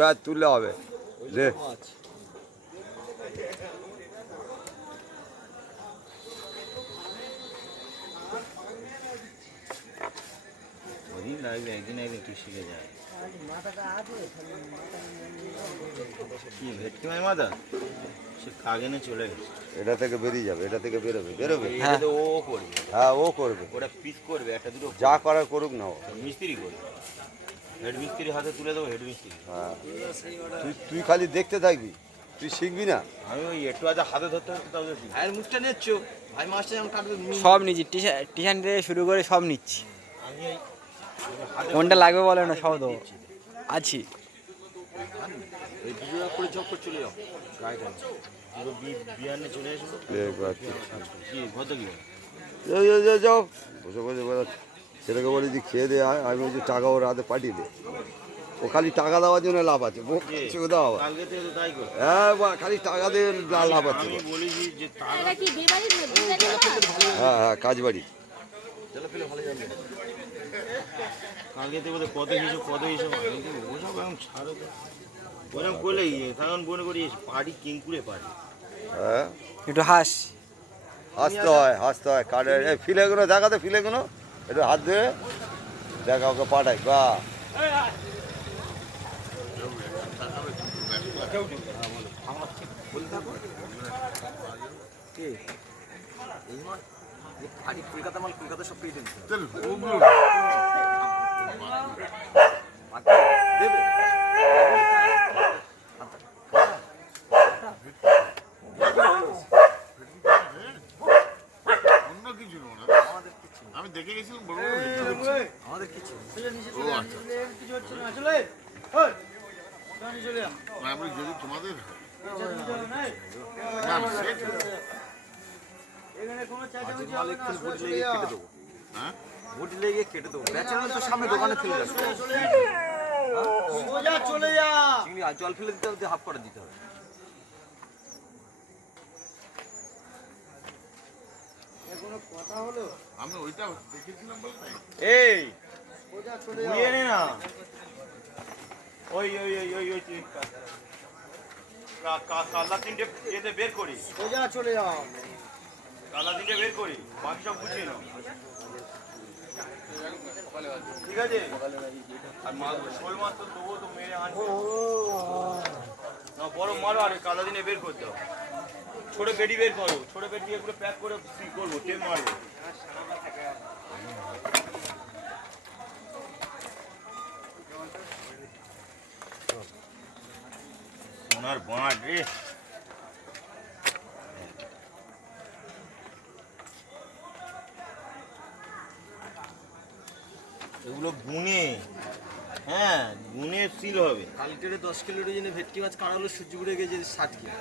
ব্যাস তুললে হবে রে। ওদিন লাগবে একদিন একদিন তুই শিখে যায়। কি ভেটকি মাছ মাথা সে কাগেনে চলে গেছে। এটা থেকে বেরিয়ে যাবে, এটা থেকে বেরোবে বেরোবে। এটা তো ও করবে, হ্যাঁ ও করবে, ওটা পিস করবে একটা দুটো যা করার করুক না ও। মিস্ত্রি করবে, হেড মিস্ত্রি হাতে তুলে দেবো, হেড মিস্ত্রি। হ্যাঁ তুই তুই খালি দেখতে থাকবি, তুই শিখবি না। আমি ওই একটু আজ হাতে ধরতে ধরতে তাও দেখি ভাইয়ের মুখটা নিচ্ছ, ভাই মাছটা যেমন কাটবে সব নিচ্ছি, টিশান থেকে শুরু করে সব নিচ্ছি। আমি এই হাতে কোনটা লাগবে বলে না, সব দেবো। আছি এই ভিডিও করে জব করে চলে যাও। গাড়িটা পুরো বিয়ানে চলে আসবো। কি কত কি যাও বসে বসে বেড়াচ্ছে। ছেলেকে বলি যে খেয়ে দে আয়, আমি বলছি টাকা ওর হাতে পাঠিয়ে দে। ও খালি টাকা দেওয়ার জন্য লাভ আছে, দেওয়া কালকে থেকে তো তাই করছে। হ্যাঁ খালি টাকা দিয়ে লাভ আছে। আমি বলেছি যে টাকা এটা কি বিয়েবাড়ির বিয়েবাড়ির মাছ? হ্যাঁ হ্যাঁ কাজ বাড়ি। চলো ফেলে ভালো যাবে। কালকে থেকে কত হিসেব ওসব এখন ছাড়ো তো। ওরকম করলে তখন মনে করি পার্টি কিংকুড়ে পার্টি। হ্যাঁ একটু হাস। হাসতে হয় হাসতে হয়। কার্ডের এই ফিলেগুলো দেখাতে, ফিলেগুলো একটু হাত ধরে দেখা, ওকে পাঠাই বা এই মাছ এই খালি কলকাতা মাল, কলকাতা সব পেয়ে দেন দেবে। অন্য কিছু না, আমি দেখে গেছিলাম বড় বড় ভেটকি দেখছি। আমাদের কিছু ও আচ্ছা, না, আমি যদি তোমাদের না, সে ঠিক আছে। মাছের মাল একটু বটি লেগে কেটে দেবো। হ্যাঁ বটি লেগে কেটে দেবো। ব্যাচেলার তো সামনে দোকানে ফেলে যাবে। চিংড়ি আর জল ফেলে দিতে হবে, হাফ করে দিতে হবে। আমি ওইটা দেখেছিলাম বলে তাই। এই ঘুরিয়ে নে না। ওই ওই ওই ওই ওই কালা তিনটে এতে বের করি, সোজা চলে যাও। কালা তিনটে বের করি, বাকি সব গুছিয়ে নাও। ঠিক আছে। আর মাছ শোল মাছ তো তবুও তো মেরে আনবে না, বড় মারো। আর কালা দিনে বের করতে হবে। ছোট পেটি বের করো, ছোট পেটি এগুলো প্যাক করে কি করবো, তেল মারবো। সোনার বাঁট রে। এগুলো গুনে, হ্যাঁ গুনে সিল হবে। কালকের 10 কিলোর জন্য ভেটকি মাছ কাটা হলো, সূর্য উড়ে গেছে 60 কিলো।